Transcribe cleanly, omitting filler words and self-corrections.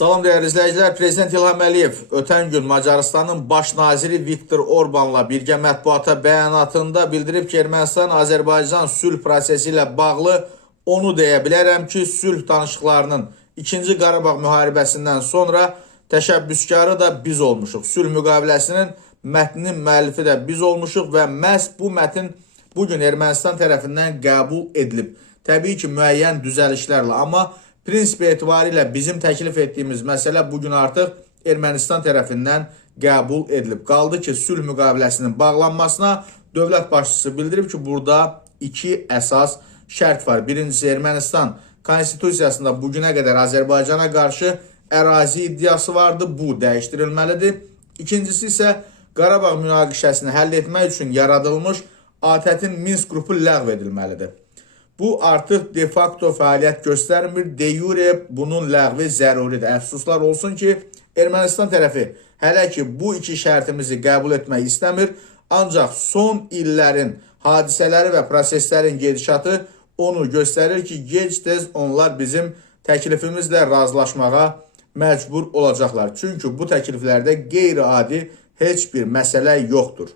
Salam değerli izləyicilər, Prezident İlham Əliyev ötən gün Macarıstanın baş naziri Viktor Orbanla birgə mətbuata bəyanatında bildirib ki, Ermənistan-Azərbaycan sülh prosesi ilə bağlı onu deyə bilərəm ki, sülh danışıqlarının 2-ci Qarabağ müharibəsindən sonra təşəbbüskarı da biz olmuşuq. Sülh müqaviləsinin mətninin müəllifi də biz olmuşuq və məhz bu mətn bugün Ermənistan tərəfindən qəbul edilib. Təbii ki, müəyyən düzəlişlərlə, amma prinsip etibarilə bizim təklif etdiyimiz məsələ bugün artıq Ermənistan tərəfindən qəbul edilib. Qaldı ki, sülh müqaviləsinin bağlanmasına dövlət başçısı bildirib ki, burada iki əsas şərt var. Birincisi, Ermənistan konstitusiyasında bugünə qədər Azərbaycana qarşı ərazi iddiası vardı, bu dəyişdirilməlidir. İkincisi isə Qarabağ münaqişəsini həll etmək üçün yaradılmış ATƏT-in Minsk qrupu ləğv edilməlidir. Bu artıq de facto fəaliyyət göstərmir, de jure bunun ləğvi zəruridir. Əfsuslar olsun ki, Ermənistan tərəfi hələ ki bu iki şərtimizi qəbul etmək istəmir, ancaq son illərin hadisələri və proseslərin gedişatı onu göstərir ki, gec-tez onlar bizim təklifimizlə razılaşmağa məcbur olacaqlar. Çünki bu təkliflərdə qeyri-adi heç bir məsələ yoxdur.